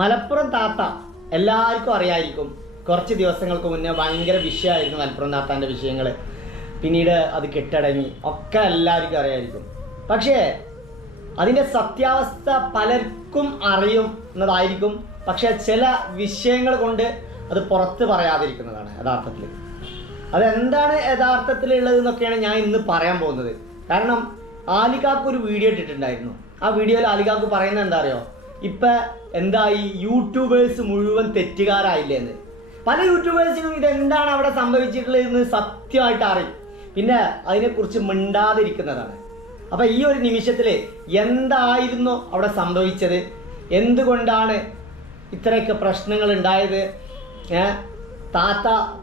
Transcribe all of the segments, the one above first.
മലപ്പുറം താത്ത എല്ലാവർക്കും അറിയായിരിക്കും. കുറച്ച് ദിവസങ്ങൾക്ക് മുന്നേ ഭയങ്കര വിഷയമായിരുന്നു മലപ്പുറം താത്താൻ്റെ വിഷയങ്ങൾ. പിന്നീട് അത് കെട്ടടങ്ങി ഒക്കെ എല്ലാവർക്കും അറിയായിരിക്കും. പക്ഷേ അതിൻ്റെ സത്യാവസ്ഥ പലർക്കും അറിയുന്നതായിരിക്കും. പക്ഷേ ചില വിഷയങ്ങൾ കൊണ്ട് അത് പുറത്ത് പറയാതിരിക്കുന്നതാണ് യഥാർത്ഥത്തിൽ. അതെന്താണ് യഥാർത്ഥത്തിലുള്ളതെന്നൊക്കെയാണ് ഞാൻ ഇന്ന് പറയാൻ പോകുന്നത്. കാരണം ആലികാക്ക് ഒരു വീഡിയോ ഇട്ടിട്ടുണ്ടായിരുന്നു. ആ വീഡിയോയിൽ ആലികാക്ക് പറയുന്നത് എന്താ അറിയോ, ഇപ്പം എന്തായി യൂട്യൂബേഴ്സ് മുഴുവൻ തെറ്റുകാരായില്ലേന്ന്. പല യൂട്യൂബേഴ്സിനും ഇതെന്താണ് അവിടെ സംഭവിച്ചിട്ടുള്ളതെന്ന് സത്യമായിട്ട് അറിയും, പിന്നെ അതിനെക്കുറിച്ച് മിണ്ടാതിരിക്കുന്നതാണ്. അപ്പം ഈ ഒരു നിമിഷത്തിൽ എന്തായിരുന്നു അവിടെ സംഭവിച്ചത്, എന്തുകൊണ്ടാണ് ഇത്രയൊക്കെ പ്രശ്നങ്ങൾ ഉണ്ടായത്,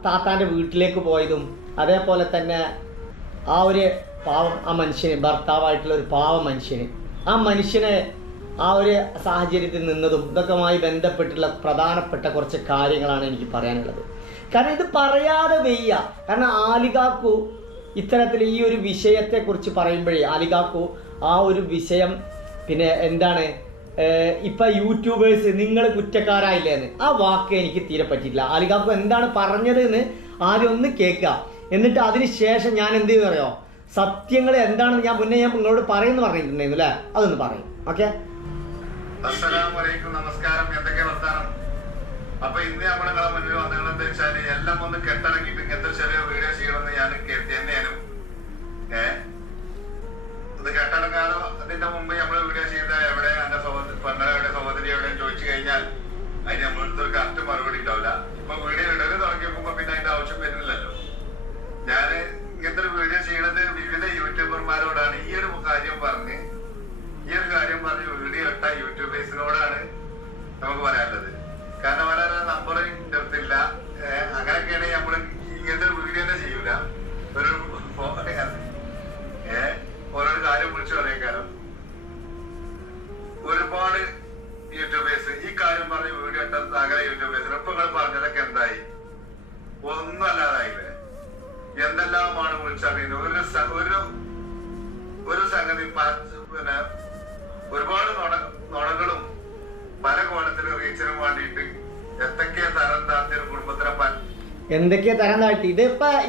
താത്താൻ്റെ വീട്ടിലേക്ക് പോയതും, അതേപോലെ തന്നെ ആ ഒരു പാവം ആ മനുഷ്യന്, ഭർത്താവായിട്ടുള്ള ഒരു പാവം മനുഷ്യന്, ആ മനുഷ്യനെ ആ ഒരു സാഹചര്യത്തിൽ നിന്നതും ഇതൊക്കെയുമായി ബന്ധപ്പെട്ടുള്ള പ്രധാനപ്പെട്ട കുറച്ച് കാര്യങ്ങളാണ് എനിക്ക് പറയാനുള്ളത്. കാരണം ഇത് പറയാതെ വയ്യ. കാരണം ആലികാക്കു ഇത്തരത്തിൽ ഈ ഒരു വിഷയത്തെക്കുറിച്ച് പറയുമ്പോഴേ ആലികാക്കു ആ ഒരു വിഷയം പിന്നെ എന്താണ് ഇപ്പം യൂട്യൂബേഴ്സ് നിങ്ങൾ കുറ്റക്കാരായില്ലേന്ന് ആ വാക്ക് എനിക്ക് തീരെ പറ്റിയിട്ടില്ല. ആലികാക്കു എന്താണ് പറഞ്ഞത് എന്ന് ആദ്യം ഒന്ന് കേൾക്കുക, എന്നിട്ട് അതിന് ശേഷം ഞാൻ എന്ത് പറയുമോ സത്യങ്ങൾ എന്താണെന്ന് ഞാൻ മുന്നേ നിങ്ങളോട് പറയുന്നു പറഞ്ഞിട്ടുണ്ടായിരുന്നു അല്ലേ, അതൊന്ന് പറയും. ഓക്കെ, അസ്സലാമലൈക്കും, നമസ്കാരം. എന്തൊക്കെ വർത്താനം? അപ്പൊ ഇന്ന് നമ്മൾ നിങ്ങളെ മുന്നിൽ വന്നതെന്ന് വെച്ചാല് എല്ലാം ഒന്ന് കെട്ടടങ്ങിയിട്ട് ഇങ്ങനത്തെ ചെറിയ വീഡിയോ ചെയ്യണമെന്ന് ഞാൻ കരുതി തന്നെയാണ്. ഇത് കെട്ടടങ്ങാതെ അതിന്റെ മുമ്പ് നമ്മൾ വീഡിയോ ചെയ്ത എവിടെ എന്റെ പെങ്ങളെവിടെ സഹോദരി എവിടെയും ചോദിച്ചു കഴിഞ്ഞാൽ അതിന് നമ്മളെടുത്തൊരു കറക്റ്റ് മറുപടി ഉണ്ടാവില്ല. ഇപ്പൊ വീഡിയോ ഇടല് തുടങ്ങി വെക്കുമ്പോ പിന്നെ അതിന്റെ ആവശ്യം വരുന്നില്ലല്ലോ. ഞാൻ ഇങ്ങനത്തെ ഒരു വീഡിയോ ചെയ്യണത് വിവിധ യൂട്യൂബർമാരോടാണ് ഈ ഒരു കാര്യം പറഞ്ഞ് വീഡിയോ ഇട്ട യൂട്യൂബേഴ്സിനോടാണ് നമുക്ക് പറയാനുള്ളത്. കാരണം വളരെ നമ്പർ എടുത്തില്ല, അങ്ങനെയൊക്കെയാണെങ്കിൽ നമ്മള് ഇങ്ങനത്തെ വീഡിയോ തന്നെ ചെയ്യൂല. ഒരു ഓരോ കാര്യം വിളിച്ചു പറയാനും ഒരുപാട് യൂട്യൂബേഴ്സ് ഈ കാര്യം പറഞ്ഞ് വീഡിയോ ഇട്ട സകല യൂട്യൂബേഴ്സിന് ഇപ്പൊ നിങ്ങൾ പറഞ്ഞതൊക്കെ എന്തായി? ഒന്നും അല്ലാതായില്ലേ? എന്തെല്ലാമാണ് വിളിച്ചറിയുന്നത്? ഒരു സംഗതി പിന്നെ ഒരുപാട് നുണകളും പല കോലത്തിലും റീച്ചിനും വേണ്ടിയിട്ട് എന്തൊക്കെയാ തരം താഴ്ത്തിയ കുടുംബത്തിനെ എന്തൊക്കെയാ തരം താഴ്ത്തി.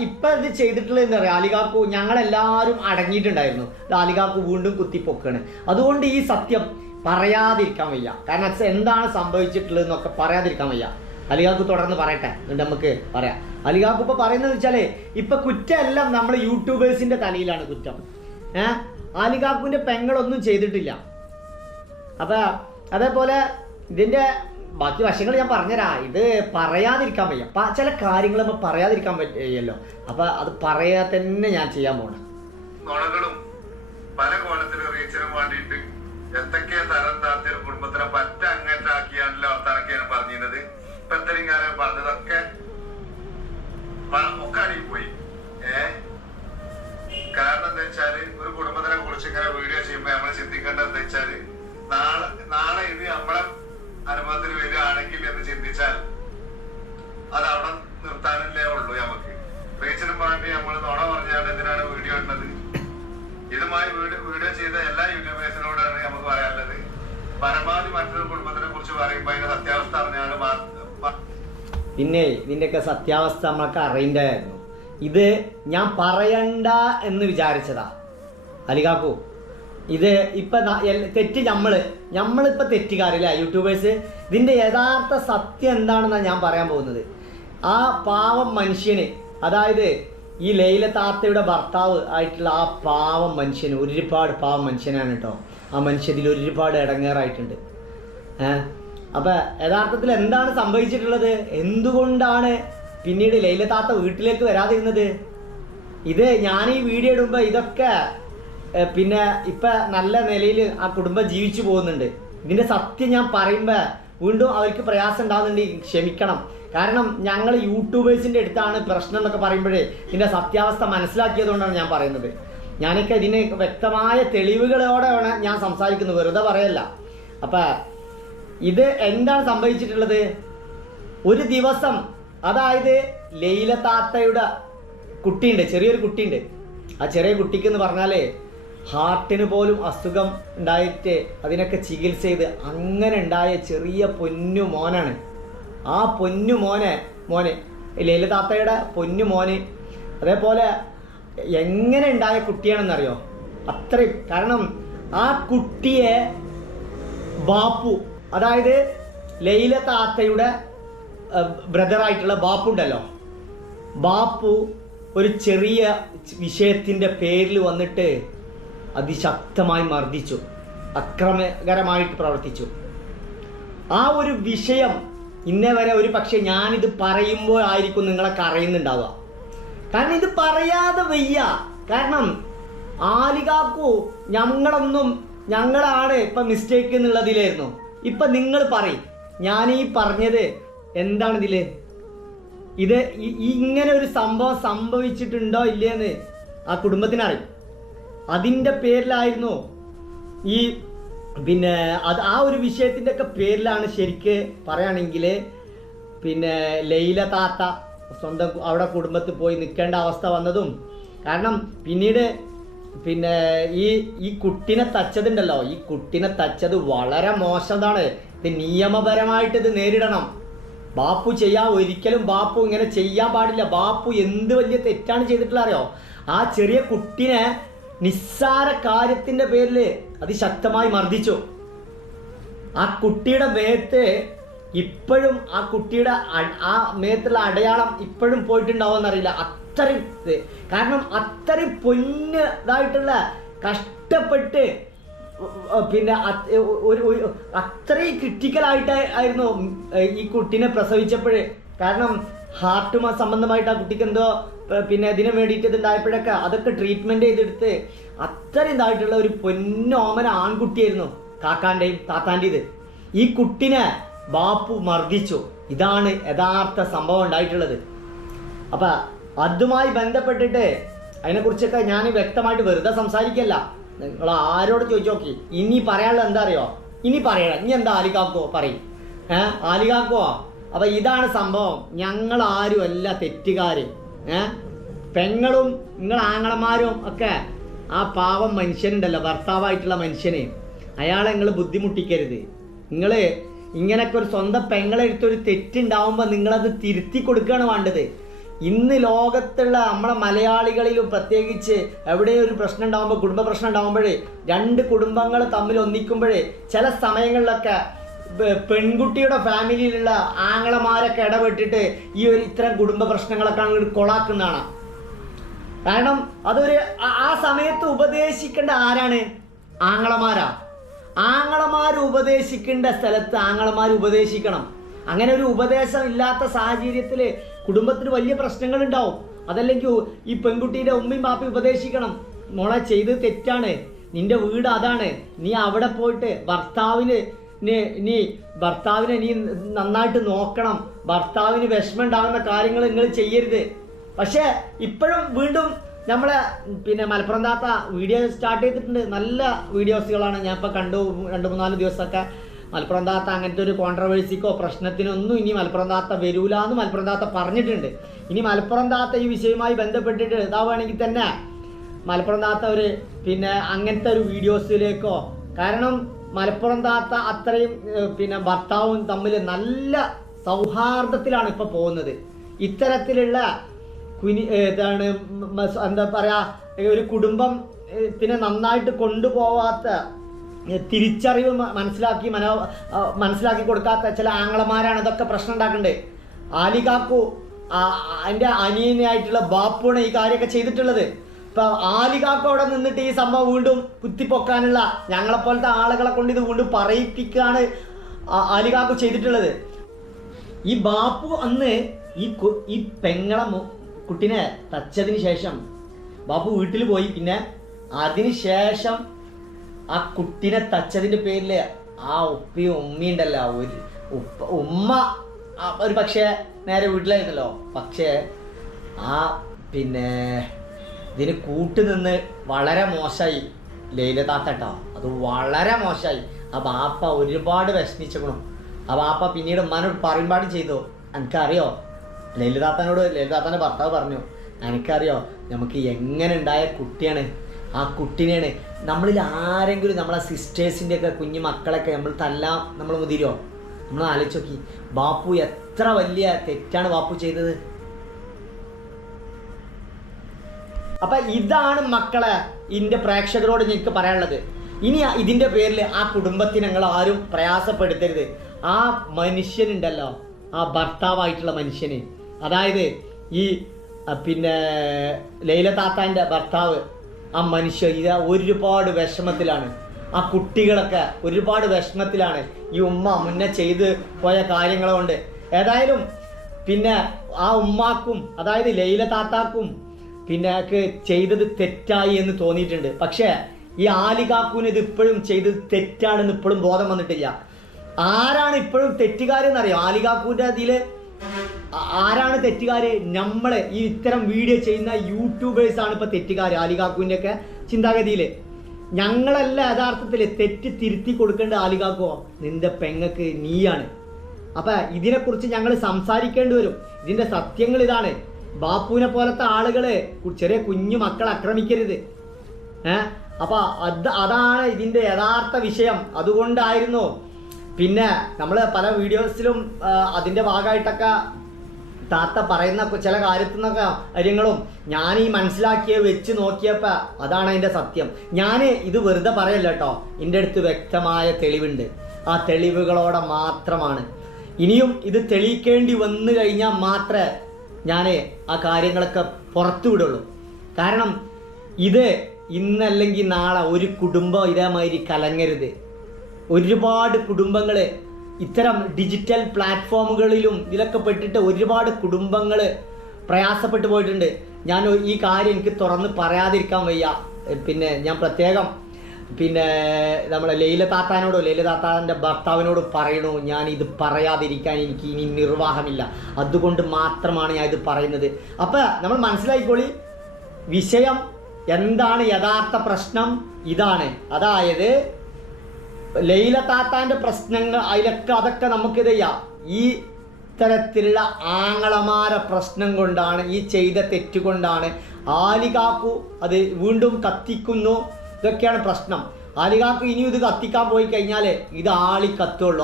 ഇപ്പൊ ഇത് ചെയ്തിട്ടുള്ളത് എന്താ പറയുക, ആലികാക്കു ഞങ്ങളെല്ലാവരും അടങ്ങിയിട്ടുണ്ടായിരുന്നു. ആലികാക്കു വീണ്ടും കുത്തിപ്പൊക്കാണ്. അതുകൊണ്ട് ഈ സത്യം പറയാതിരിക്കാൻ വയ്യ. കാരണം എന്താണ് സംഭവിച്ചിട്ടുള്ളത് എന്നൊക്കെ പറയാതിരിക്കാൻ വയ്യ. അലികാക്കു തുടർന്ന് പറയട്ടെ, എന്നിട്ട് നമുക്ക് പറയാം. അലികാക്കു ഇപ്പൊ പറയുന്നത് വെച്ചാല് ഇപ്പൊ കുറ്റം എല്ലാം നമ്മൾ യൂട്യൂബേഴ്സിന്റെ തലയിലാണ് കുറ്റം. ആലികാക്കുവിന്റെ പെങ്ങളൊന്നും ചെയ്തിട്ടില്ല. അപ്പൊ അതേപോലെ ഇതിന്റെ ബാക്കി വശങ്ങൾ ഞാൻ പറഞ്ഞുതരാം. ഇത് പറയാതിരിക്കാൻ വയ്യ. ചില കാര്യങ്ങൾ നമ്മൾ പറയാതിരിക്കാൻ പറ്റില്ലല്ലോ. അപ്പൊ അത് പറയാ തന്നെ ഞാൻ ചെയ്യാൻ പോണം. നുണകളും പല കോലത്തിലും റീച്ചിനും വേണ്ടിയിട്ട് എന്തൊക്കെയാ തരം താഴ്ത്തിയ കുടുംബത്തിനെ പറ്റ അങ്ങേറ്റാക്കിയാണല്ലോ വർത്താനൊക്കെയാണ് പറഞ്ഞിരുന്നത്. ഇപ്പൊ ഇത്രയും കാലം പറഞ്ഞതൊക്കെ ഒക്കെ അടിപ്പോയി. കാരണം എന്താ വെച്ചാല് ഒരു കുടുംബത്തിനെ കുറിച്ച് ഇങ്ങനെ വീഡിയോ ചെയ്യുമ്പോ നമ്മൾ ചിന്തിക്കേണ്ടത് എന്താ വെച്ചാല് നാളെ ഇത് നമ്മളെ അനുഭവത്തിൽ വരികയാണെങ്കിൽ എന്ന് ചിന്തിച്ചാൽ അത് അവിടെ നിർത്താനല്ലേ ഉള്ളൂ. നമുക്ക് റീച്ചിനും വേണ്ടി നമ്മൾ നുണ പറഞ്ഞാൽ എന്തിനാണ് വീഡിയോ ഇടുന്നത്? ഇതുമായി വീഡിയോ ചെയ്ത എല്ലാ യൂട്യൂബേഴ്സിനോടാണ് നമുക്ക് പറയാനുള്ളത്, പരമാവധി മറ്റൊരു കുടുംബത്തിനെ കുറിച്ച് പറയുമ്പോ അതിന്റെ സത്യാവസ്ഥ അറിഞ്ഞാൽ പിന്നെ ഇതിന്റെയൊക്കെ സത്യാവസ്ഥ നമ്മൾക്ക് അറിയണ്ടായിരുന്നു. ഇത് ഞാൻ പറയണ്ട എന്ന് വിചാരിച്ചതാ അലികാക്കു. ഇത് ഇപ്പൊ തെറ്റ് നമ്മളിപ്പോ തെറ്റുകാരില്ല യൂട്യൂബേഴ്സ്. ഇതിന്റെ യഥാർത്ഥ സത്യം എന്താണെന്നാണ് ഞാൻ പറയാൻ പോകുന്നത്. ആ പാവം മനുഷ്യന്, അതായത് ഈ ലൈല താത്തയുടെ ഭർത്താവ് ആയിട്ടുള്ള ആ പാവം മനുഷ്യന്, ഒരുപാട് പാവം മനുഷ്യനാണ് കേട്ടോ. ആ മനുഷ്യത്തിൽ ഒരുപാട് ഇടങ്ങേറായിട്ടുണ്ട്. അപ്പൊ യഥാർത്ഥത്തിൽ എന്താണ് സംഭവിച്ചിട്ടുള്ളത്, എന്തുകൊണ്ടാണ് പിന്നീട് ലൈല താത്ത വീട്ടിലേക്ക് വരാതിരുന്നത്? ഇത് ഞാൻ ഈ വീഡിയോ ഇടുമ്പോൾ ഇതൊക്കെ പിന്നെ ഇപ്പം നല്ല നിലയിൽ ആ കുടുംബം ജീവിച്ചു പോകുന്നുണ്ട്. ഇതിൻ്റെ സത്യം ഞാൻ പറയുമ്പോൾ വീണ്ടും അവർക്ക് പ്രയാസം ഉണ്ടാകുന്നുണ്ട്, ക്ഷമിക്കണം. കാരണം ഞങ്ങൾ യൂട്യൂബേഴ്സിൻ്റെ അടുത്താണ് പ്രശ്നം എന്നൊക്കെ പറയുമ്പോഴേ ഇതിൻ്റെ സത്യാവസ്ഥ മനസ്സിലാക്കിയതുകൊണ്ടാണ് ഞാൻ പറയുന്നത്. ഞാനൊക്കെ ഇതിന് വ്യക്തമായ തെളിവുകളോടെയാണ് ഞാൻ സംസാരിക്കുന്നത്, വെറുതെ പറയല്ല. അപ്പം ഇത് എന്താണ് സംഭവിച്ചിട്ടുള്ളത്? ഒരു ദിവസം, അതായത് ലൈല താത്തയുടെ കുട്ടിയുണ്ട്, ചെറിയൊരു കുട്ടിയുണ്ട്. ആ ചെറിയ കുട്ടിക്ക് എന്ന് പറഞ്ഞാൽ ഹാർട്ടിന് പോലും അസുഖം ഉണ്ടായിട്ട് അതിനൊക്കെ ചികിത്സ ചെയ്ത് അങ്ങനെ ഉണ്ടായ ചെറിയ പൊന്നു മോനാണ്. ആ പൊന്നു മോനെ ലളിതാത്തയുടെ പൊന്നു മോന് അതേപോലെ എങ്ങനെ ഉണ്ടായ കുട്ടിയാണെന്നറിയോ? അത്രയും. കാരണം ആ കുട്ടിയെ ബാപ്പു, അതായത് ലൈല താത്തയുടെ ബ്രദറായിട്ടുള്ള ബാപ്പു ഉണ്ടല്ലോ, ബാപ്പു ഒരു ചെറിയ വിഷയത്തിൻ്റെ പേരിൽ വന്നിട്ട് അതിശക്തമായി മർദ്ദിച്ചു, അക്രമകരമായിട്ട് പ്രവർത്തിച്ചു. ആ ഒരു വിഷയം ഇന്നേ വരെ ഒരു പക്ഷേ ഞാനിത് പറയുമ്പോഴായിരിക്കും നിങ്ങളൊക്കെ അറിയുന്നുണ്ടാവുക. കാരണം ഇത് പറയാതെ വയ്യ. കാരണം ആലികാക്കു ഞങ്ങളാണ് ഇപ്പം മിസ്റ്റേക്ക് എന്നുള്ളതിലായിരുന്നു. ഇപ്പം നിങ്ങൾ പറയും ഞാനീ പറഞ്ഞത് എന്താണ് ഇത് ഇങ്ങനെ ഒരു സംഭവം സംഭവിച്ചിട്ടുണ്ടോ ഇല്ലയെന്ന് ആ കുടുംബത്തിനറിയും. അതിൻ്റെ പേരിലായിരുന്നു ഈ പിന്നെ ആ ഒരു വിഷയത്തിൻ്റെ ഒക്കെ പേരിലാണ് ശരിക്ക് പറയുകയാണെങ്കിൽ പിന്നെ ലൈല താത്ത സ്വന്തം അവിടെ കുടുംബത്തിൽ പോയി നിൽക്കേണ്ട അവസ്ഥ വന്നതും. കാരണം പിന്നീട് പിന്നെ ഈ കുട്ടിനെ തച്ചതുണ്ടല്ലോ, ഈ കുട്ടിനെ തച്ചത് വളരെ മോശമാണ്. ഇത് നിയമപരമായിട്ട് ഇത് നേരിടണം. ബാപ്പു ഒരിക്കലും ബാപ്പു ഇങ്ങനെ ചെയ്യാൻ പാടില്ല. ബാപ്പു എന്ത് വലിയ തെറ്റാണ് ചെയ്തിട്ടുള്ള അറിയോ? ആ ചെറിയ കുട്ടിനെ നിസ്സാര കാര്യത്തിൻ്റെ പേരിൽ അതിശക്തമായി മർദ്ദിച്ചു. ആ കുട്ടിയുടെ മേത്ത് ഇപ്പോഴും ആ കുട്ടിയുടെ ആ മേത്തുള്ള അടയാളം ഇപ്പോഴും പോയിട്ടുണ്ടാവുമെന്നറിയില്ല. അത്രയും കാരണം അത്രയും പൊന്നതായിട്ടുള്ള കഷ്ടപ്പെട്ട് പിന്നെ അത്രയും ക്രിട്ടിക്കലായിട്ടായിരുന്നു ഈ കുട്ടീനെ പ്രസവിച്ചപ്പോഴേ. കാരണം ഹാർട്ട് സംബന്ധമായിട്ട് ആ കുട്ടിക്ക് എന്തോ പിന്നെ ഇതിന് വേണ്ടിയിട്ട് ഇതുണ്ടായപ്പോഴൊക്കെ അതൊക്കെ ട്രീറ്റ്മെൻറ്റ് ചെയ്തെടുത്ത് അത്രയും ഇതായിട്ടുള്ള ഒരു പൊന്നോമന ആൺകുട്ടിയായിരുന്നു കാക്കാൻ്റെയും താത്താൻ്റെത്. ഈ കുട്ടിനെ ബാപ്പു മർദ്ദിച്ചു. ഇതാണ് യഥാർത്ഥ സംഭവം ഉണ്ടായിട്ടുള്ളത്. അപ്പം അതുമായി ബന്ധപ്പെട്ടിട്ട് അതിനെക്കുറിച്ചൊക്കെ ഞാൻ വ്യക്തമായിട്ട് വെറുതെ സംസാരിക്കല്ല. നിങ്ങൾ ആരോട് ചോദിച്ചു നോക്കി. ഇനി പറയാനുള്ളത് എന്താ അറിയോ? ഇനി പറയണം. ഇനി എന്താ ആലികാക്കോ പറയും? ആലികാക്കോ അപ്പം ഇതാണ് സംഭവം. ഞങ്ങളാരും അല്ല തെറ്റുകാർ. പെങ്ങളും നിങ്ങൾ ആങ്ങളമാരും ഒക്കെ ആ പാവം മനുഷ്യനുണ്ടല്ലോ, ഭർത്താവായിട്ടുള്ള മനുഷ്യന്, അയാളെ നിങ്ങൾ ബുദ്ധിമുട്ടിക്കരുത്. നിങ്ങൾ ഇങ്ങനെയൊക്കെ ഒരു സ്വന്തം പെങ്ങളെടുത്തൊരു തെറ്റുണ്ടാവുമ്പോൾ നിങ്ങളത് തിരുത്തി കൊടുക്കുകയാണ് വേണ്ടത്. ഇന്ന് ലോകത്തുള്ള നമ്മളെ മലയാളികളിലും പ്രത്യേകിച്ച് എവിടെയും ഒരു പ്രശ്നം ഉണ്ടാകുമ്പോൾ, കുടുംബ പ്രശ്നം ഉണ്ടാകുമ്പോഴേ, രണ്ട് കുടുംബങ്ങൾ തമ്മിൽ ഒന്നിക്കുമ്പോഴേ ചില സമയങ്ങളിലൊക്കെ പെൺകുട്ടിയുടെ ഫാമിലിയിലുള്ള ആങ്ങളമാരൊക്കെ ഇടപെട്ടിട്ട് ഈ ഒരു ഇത്തരം കുടുംബ പ്രശ്നങ്ങളൊക്കെ കൊളാക്കുന്നതാണ്. കാരണം അതൊരു ആ സമയത്ത് ഉപദേശിക്കേണ്ട ആരാണ്? ആങ്ങളമാരാ. ആങ്ങളമാർ ഉപദേശിക്കേണ്ട സ്ഥലത്ത് ആങ്ങളമാർ ഉപദേശിക്കണം. അങ്ങനെ ഒരു ഉപദേശം ഇല്ലാത്ത സാഹചര്യത്തിൽ കുടുംബത്തിന് വലിയ പ്രശ്നങ്ങൾ ഉണ്ടാവും. അതല്ലെങ്കിൽ ഈ പെൺകുട്ടിയുടെ ഉമ്മയും ബാപ്പയും ഉപദേശിക്കണം, മോളെ ചെയ്ത് തെറ്റാണ്, നിന്റെ വീട് അതാണ്, നീ അവിടെ പോയിട്ട് ഭർത്താവിനെ നീ നന്നായിട്ട് നോക്കണം, ഭർത്താവിന് വിഷമം ഉണ്ടാകുന്ന കാര്യങ്ങൾ നിങ്ങൾ ചെയ്യരുത്. പക്ഷേ ഇപ്പോഴും വീണ്ടും നമ്മളെ പിന്നെ മലപ്പുറം താത്ത വീഡിയോ സ്റ്റാർട്ട് ചെയ്തിട്ടുണ്ട്. നല്ല വീഡിയോസുകളാണ് ഞാൻ ഇപ്പോൾ കണ്ടു. 2-3 ദിവസമൊക്കെ മലപ്പുറം താത്ത അങ്ങനത്തെ ഒരു കോൺട്രവേഴ്സിക്കോ പ്രശ്നത്തിനൊന്നും ഇനി മലപ്പുറം താത്ത വരൂല എന്ന് മലപ്പുറം താത്ത പറഞ്ഞിട്ടുണ്ട്. ഇനി മലപ്പുറം താത്ത ഈ വിഷയവുമായി ബന്ധപ്പെട്ടിട്ട് ഇതാവുകയാണെങ്കിൽ തന്നെ മലപ്പുറം താത്ത ഒരു പിന്നെ അങ്ങനത്തെ ഒരു വീഡിയോസിലേക്കോ, കാരണം മലപ്പുറം താത്ത അത്രയും പിന്നെ ഭർത്താവും തമ്മിൽ നല്ല സൗഹാർദ്ദത്തിലാണ് ഇപ്പോൾ പോകുന്നത്. ഇത്തരത്തിലുള്ള എന്താണ് എന്താ പറയുക, ഒരു കുടുംബം പിന്നെ നന്നായിട്ട് കൊണ്ടുപോവാത്ത, തിരിച്ചറിവ് മനസ്സിലാക്കി കൊടുക്കാത്ത ചില ആങ്ങളമാരാണ് ഇതൊക്കെ പ്രശ്നം ഉണ്ടാക്കേണ്ടത്. ആലികാക്കു എൻ്റെ അനിയനായിട്ടുള്ള ബാപ്പുവാണ് ഈ കാര്യമൊക്കെ ചെയ്തിട്ടുള്ളത്. ഇപ്പം ആലികാക്കു അവിടെ നിന്നിട്ട് ഈ സംഭവം വീണ്ടും കുത്തിപ്പൊക്കാനുള്ള ഞങ്ങളെപ്പോലത്തെ ആളുകളെ കൊണ്ട് ഇത് വീണ്ടും പറയിപ്പിക്കുകയാണ് ആലികാക്കു ചെയ്തിട്ടുള്ളത്. ഈ ബാപ്പു അന്ന് ഈ പെങ്ങളെ കുട്ടിനെ തച്ചതിന് ശേഷം ബാപ്പു വീട്ടിൽ പോയി. പിന്നെ അതിന് ശേഷം ആ കുട്ടിനെ തച്ചതിൻ്റെ പേരിൽ ആ ഉപ്പയും ഉമ്മയുണ്ടല്ലോ, ഉമ്മ ഒരു പക്ഷേ നേരെ വീട്ടിലായിരുന്നല്ലോ, പക്ഷേ ആ പിന്നെ ഇതിന് കൂട്ടുനിന്ന് വളരെ മോശമായി ലൈല താത്തട്ടോ. അത് വളരെ മോശമായി. ആ ബാപ്പ ഒരുപാട് വിഷമിച്ചേക്കണം. ആ ബാപ്പ പിന്നീട് ഉമ്മാനോട് പറയുമ്പാടും ചെയ്തു, എനിക്കറിയോ, ലളിതാത്തൻ്റെ ഭർത്താവ് പറഞ്ഞു, എനിക്കറിയോ നമുക്ക് എങ്ങനെ ഉണ്ടായ കുട്ടിയാണ്, ആ കുട്ടിനെയാണ് നമ്മളിൽ ആരെങ്കിലും നമ്മളെ സിസ്റ്റേഴ്സിൻ്റെയൊക്കെ കുഞ്ഞു മക്കളൊക്കെ നമ്മൾ തല്ലാൻ നമ്മൾ മുതിരോ? നമ്മൾ ആലോചിച്ച് നോക്കി, ബാപ്പു എത്ര വലിയ തെറ്റാണ് ബാപ്പു ചെയ്തത്. അപ്പം ഇതാണ് മക്കളെ എൻ്റെ പ്രേക്ഷകരോട് എനിക്ക് പറയാനുള്ളത്. ഇനി ഇതിൻ്റെ പേരിൽ ആ കുടുംബത്തിന് നിങ്ങൾ ആരും പ്രയാസപ്പെടുത്തരുത്. ആ മനുഷ്യനുണ്ടല്ലോ, ആ ഭർത്താവായിട്ടുള്ള മനുഷ്യന്, അതായത് ഈ പിന്നെ ലൈല താത്താൻ്റെ ഭർത്താവ്, ആ മനുഷ്യൻ ഇത് ഒരുപാട് വിഷമത്തിലാണ്. ആ കുട്ടികളൊക്കെ ഒരുപാട് വിഷമത്തിലാണ് ഈ ഉമ്മ മുന്നേ ചെയ്ത് പോയ കാര്യങ്ങൾ കൊണ്ട്. ഏതായാലും പിന്നെ ആ ഉമ്മാക്കും അതായത് ലൈല താത്താക്കും പിന്നെ ചെയ്തത് തെറ്റായി എന്ന് തോന്നിയിട്ടുണ്ട്. പക്ഷേ ഈ ആലികാക്കൂന് ഇത് ഇപ്പോഴും ചെയ്തത് തെറ്റാണെന്ന് ഇപ്പോഴും ബോധം വന്നിട്ടില്ല. ആരാണ് ഇപ്പോഴും തെറ്റുകാരെന്നറിയോ? ആലികാക്കൂൻ്റെ അതിൽ ആരാണ് തെറ്റുകാർ? നമ്മൾ ഈ ഇത്തരം വീഡിയോ ചെയ്യുന്ന യൂട്യൂബേഴ്സാണ് ഇപ്പോൾ തെറ്റുകാർ. ആലികാക്കൂൻ്റെ ഒക്കെ ചിന്താഗതിയിൽ ഞങ്ങളല്ല യഥാർത്ഥത്തിൽ തെറ്റ് തിരുത്തി കൊടുക്കേണ്ട. ആലികാക്കോ, നിന്റെ പെങ്ങക്ക് നീയാണ്. അപ്പം ഇതിനെക്കുറിച്ച് ഞങ്ങൾ സംസാരിക്കേണ്ടി വരും. ഇതിൻ്റെ സത്യങ്ങൾ ഇതാണ്. ബാപ്പുവിനെ പോലത്തെ ആളുകൾ ചെറിയ കുഞ്ഞു മക്കളെ ആക്രമിക്കരുത്. അപ്പം അതാണ് ഇതിൻ്റെ യഥാർത്ഥ വിഷയം. അതുകൊണ്ടായിരുന്നു പിന്നെ നമ്മൾ പല വീഡിയോസിലും അതിൻ്റെ ഭാഗമായിട്ടൊക്കെ താത്ത പറയുന്ന ചില കാര്യത്തിൽ നിന്നൊക്കെ കാര്യങ്ങളും ഞാൻ ഈ മനസ്സിലാക്കിയ വെച്ച് നോക്കിയപ്പോൾ അതാണ് അതിൻ്റെ സത്യം. ഞാൻ ഇത് വെറുതെ പറയല്ല കേട്ടോ, എൻ്റെ അടുത്ത് വ്യക്തമായ തെളിവുണ്ട്. ആ തെളിവുകളോടെ മാത്രമാണ്. ഇനിയും ഇത് തെളിയിക്കേണ്ടി വന്നു കഴിഞ്ഞാൽ മാത്രമേ ഞാൻ ആ കാര്യങ്ങളൊക്കെ പുറത്തു വിടുള്ളൂ. കാരണം ഇത് ഇന്നല്ലെങ്കിൽ നാളെ ഒരു കുടുംബം ഇതേമാതിരി കലങ്ങരുത്. ഒരുപാട് കുടുംബങ്ങൾ ഇത്തരം ഡിജിറ്റൽ പ്ലാറ്റ്ഫോമുകളിലും ഇതിലൊക്കെ പെട്ടിട്ട് ഒരുപാട് കുടുംബങ്ങൾ പ്രയാസപ്പെട്ടു പോയിട്ടുണ്ട്. ഞാൻ ഈ കാര്യം എനിക്ക് തുറന്ന് പറയാതിരിക്കാൻ വയ്യ. പിന്നെ ഞാൻ പ്രത്യേകം പിന്നെ നമ്മളെ ലൈല താത്താൻ്റെ ഭർത്താവിനോട് പറയണു, ഞാൻ ഇത് പറയാതിരിക്കാൻ എനിക്ക് ഇനി നിർവാഹമില്ല. അതുകൊണ്ട് മാത്രമാണ് ഞാൻ ഇത് പറയുന്നത്. അപ്പം നമ്മൾ മനസ്സിലാക്കിക്കോളി, വിഷയം എന്താണ്. യഥാർത്ഥ പ്രശ്നം ഇതാണ്. അതായത് ലൈല താത്താൻ്റെ പ്രശ്നങ്ങൾ അതൊക്കെ നമുക്കിത് ചെയ്യാം. ഈ തരത്തിലുള്ള ആങ്ങളമാരെ പ്രശ്നം കൊണ്ടാണ്, ഈ ചെയ്ത തെറ്റുകൊണ്ടാണ് ആലികാക്കു അത് വീണ്ടും കത്തിക്കുന്നു. ഇതൊക്കെയാണ് പ്രശ്നം. ആലികാക്കു ഇനിയും ഇത് കത്തിക്കാൻ പോയി കഴിഞ്ഞാൽ ഇത് കത്തുള്ളൂ.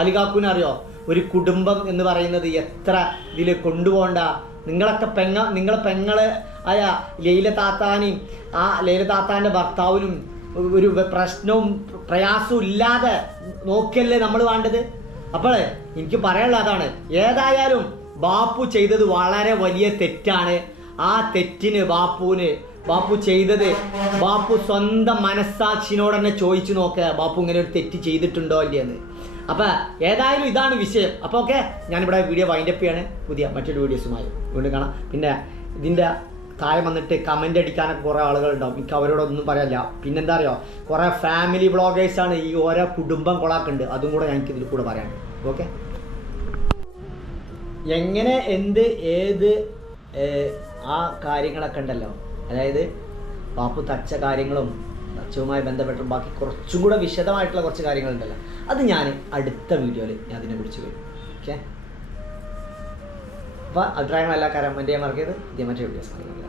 ആലികാക്കുവിനറിയോ ഒരു കുടുംബം എന്ന് പറയുന്നത് എത്ര ഇതിൽ കൊണ്ടുപോകണ്ട. നിങ്ങളെ പെങ്ങള് ആയ ലൈല താത്താനെയും ആ ലൈല താത്താൻ്റെ ഭർത്താവിനും ഒരു പ്രശ്നവും പ്രയാസവും ഇല്ലാതെ നോക്കിയല്ലേ നമ്മൾ വേണ്ടത്. അപ്പോൾ എനിക്ക് പറയാനുള്ള അതാണ്. ഏതായാലും ബാപ്പു ചെയ്തത് വളരെ വലിയ തെറ്റാണ്. ആ തെറ്റിന് ബാപ്പു ചെയ്തത് ബാപ്പു സ്വന്തം മനസ്സാക്ഷിനോട് തന്നെ ചോദിച്ചു നോക്കുക, ബാപ്പു ഇങ്ങനെ ഒരു തെറ്റ് ചെയ്തിട്ടുണ്ടോ ഇല്ലയെന്ന്. അപ്പം ഏതായാലും ഇതാണ് വിഷയം. അപ്പോൾ ഓക്കെ, ഞാനിവിടെ വീഡിയോ വൈൻഡപ്പ് ചെയ്യാണ്. പുതിയ മറ്റൊരു വീഡിയോസുമായി വീണ്ടും കാണാം. പിന്നെ ഇതിൻ്റെ താഴെ വന്നിട്ട് കമൻ്റ് അടിക്കാനൊക്കെ കുറേ ആളുകളുണ്ടാവും. എനിക്ക് അവരോടൊന്നും പറയാനില്ല. പിന്നെന്താ അറിയോ, കുറേ ഫാമിലി വ്ളോഗേഴ്സാണ് ഈ ഓരോ കുടുംബം കൊളാക്കുന്നുണ്ട്. അതും കൂടെ ഞങ്ങൾക്ക് ഇതിൽ കൂടെ പറയാനുണ്ട്. ഓക്കെ, എങ്ങനെ എന്ത് ഏത് ആ കാര്യങ്ങളൊക്കെ ഉണ്ടല്ലോ, അതായത് ബാപ്പു തച്ച കാര്യങ്ങളും തച്ചവുമായി ബന്ധപ്പെട്ട ബാക്കി കുറച്ചും കൂടെ വിശദമായിട്ടുള്ള കുറച്ച് കാര്യങ്ങളുണ്ടല്ലോ, അത് ഞാൻ അടുത്ത വീഡിയോയിൽ ഞാൻ അതിനെക്കുറിച്ച് വരും. ഓക്കെ, അപ്പോൾ അഭിപ്രായങ്ങളെല്ലാം കമൻറ്റ് ചെയ്യാൻ മറക്കരുത്. ഇതേ മറ്റേ വീഡിയോസ് കാണുന്നില്ല.